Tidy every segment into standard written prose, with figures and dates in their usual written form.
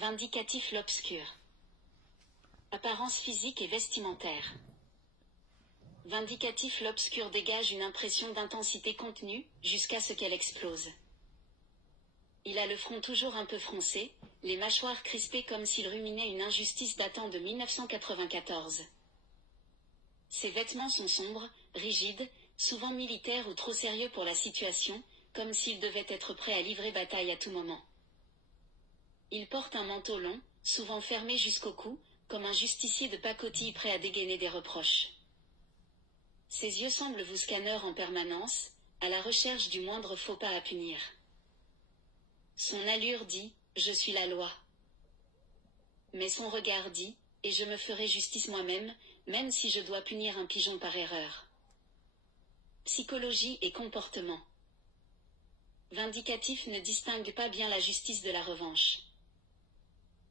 Vindicatif l'obscur. Apparence physique et vestimentaire. Vindicatif l'obscur dégage une impression d'intensité contenue, jusqu'à ce qu'elle explose. Il a le front toujours un peu froncé, les mâchoires crispées comme s'il ruminait une injustice datant de 1994. Ses vêtements sont sombres, rigides, souvent militaires ou trop sérieux pour la situation, comme s'il devait être prêt à livrer bataille à tout moment. Il porte un manteau long, souvent fermé jusqu'au cou, comme un justicier de pacotille prêt à dégainer des reproches. Ses yeux semblent vous scanner en permanence, à la recherche du moindre faux pas à punir. Son allure dit « Je suis la loi ». Mais son regard dit « Et je me ferai justice moi-même, même si je dois punir un pigeon par erreur ». Psychologie et comportement. Vindicatif ne distingue pas bien la justice de la revanche.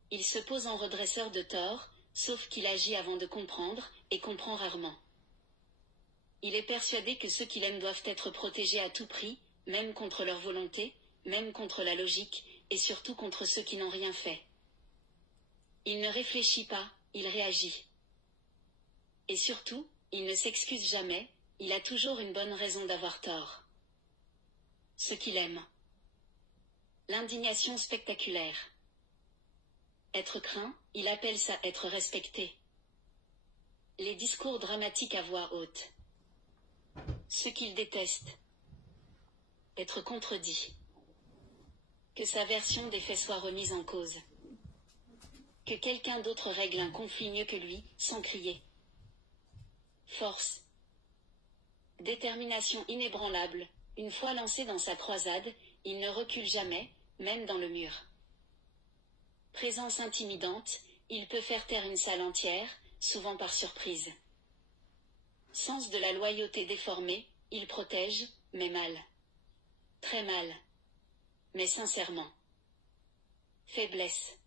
Il se pose en redresseur de tort, sauf qu'il agit avant de comprendre, et comprend rarement. Il est persuadé que ceux qu'il aime doivent être protégés à tout prix, même contre leur volonté, même contre la logique, et surtout contre ceux qui n'ont rien fait. Il ne réfléchit pas, il réagit. Et surtout, il ne s'excuse jamais, il a toujours une bonne raison d'avoir tort. Ce qu'il aime. L'indignation spectaculaire. Être craint, il appelle ça être respecté. Les discours dramatiques à voix haute. Ce qu'il déteste. Être contredit. Que sa version des faits soit remise en cause. Que quelqu'un d'autre règle un conflit mieux que lui, sans crier. Force. Détermination inébranlable, une fois lancé dans sa croisade, il ne recule jamais, même dans le mur. Présence intimidante, il peut faire taire une salle entière, souvent par surprise. Sens de la loyauté déformé, il protège, mais mal. Très mal. Mais sincèrement. Faiblesse.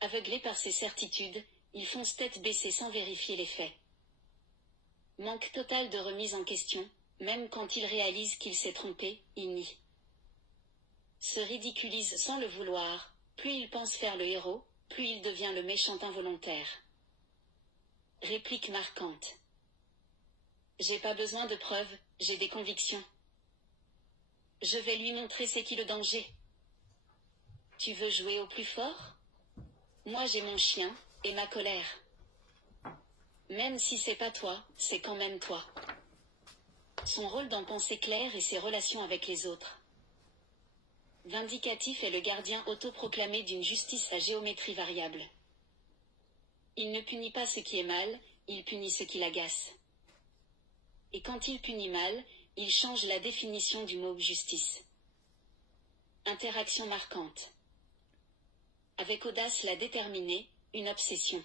Aveuglé par ses certitudes, il fonce tête baissée sans vérifier les faits. Manque total de remise en question, même quand il réalise qu'il s'est trompé, il nie. Se ridiculise sans le vouloir, plus il pense faire le héros, plus il devient le méchant involontaire. Réplique marquante. J'ai pas besoin de preuves, j'ai des convictions. Je vais lui montrer c'est qui le danger. Tu veux jouer au plus fort? Moi j'ai mon chien, et ma colère. Même si c'est pas toi, c'est quand même toi. Son rôle dans Pensée claire et ses relations avec les autres. Vindicatif est le gardien autoproclamé d'une justice à géométrie variable. Il ne punit pas ce qui est mal, il punit ce qui l'agace. Et quand il punit mal, il change la définition du mot justice. Interaction marquante. Avec audace la déterminée, une obsession.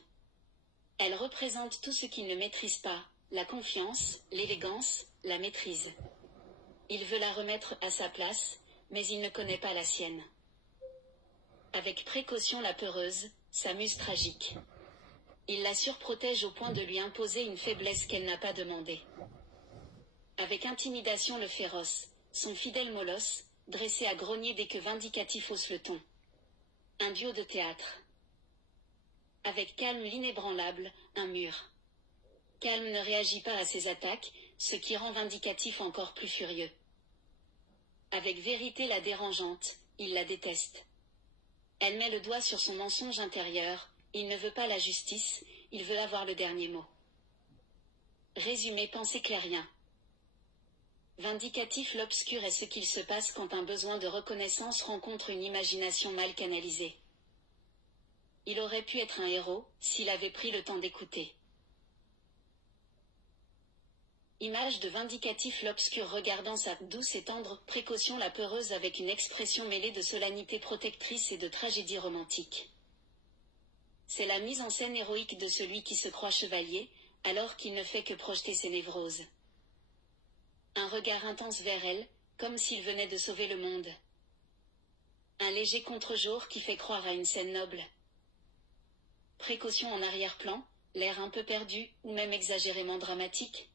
Elle représente tout ce qu'il ne maîtrise pas, la confiance, l'élégance, la maîtrise. Il veut la remettre à sa place, mais il ne connaît pas la sienne. Avec précaution la peureuse, sa muse tragique. Il la surprotège au point de lui imposer une faiblesse qu'elle n'a pas demandée. Avec intimidation le féroce, son fidèle molosse, dressé à grogner dès que Vindicatif hausse le ton. Un duo de théâtre. Avec calme l'inébranlable, un mur. Calme ne réagit pas à ses attaques, ce qui rend Vindicatif encore plus furieux. Avec vérité la dérangeante, il la déteste. Elle met le doigt sur son mensonge intérieur, il ne veut pas la justice, il veut avoir le dernier mot. Résumé Pensée clairien. Vindicatif l'obscur est ce qu'il se passe quand un besoin de reconnaissance rencontre une imagination mal canalisée. Il aurait pu être un héros, s'il avait pris le temps d'écouter. Image de Vindicatif l'obscur regardant sa douce et tendre précaution la peureuse avec une expression mêlée de solennité protectrice et de tragédie romantique. C'est la mise en scène héroïque de celui qui se croit chevalier, alors qu'il ne fait que projeter ses névroses. Un regard intense vers elle, comme s'il venait de sauver le monde. Un léger contre-jour qui fait croire à une scène noble. Précaution en arrière-plan, l'air un peu perdu, ou même exagérément dramatique.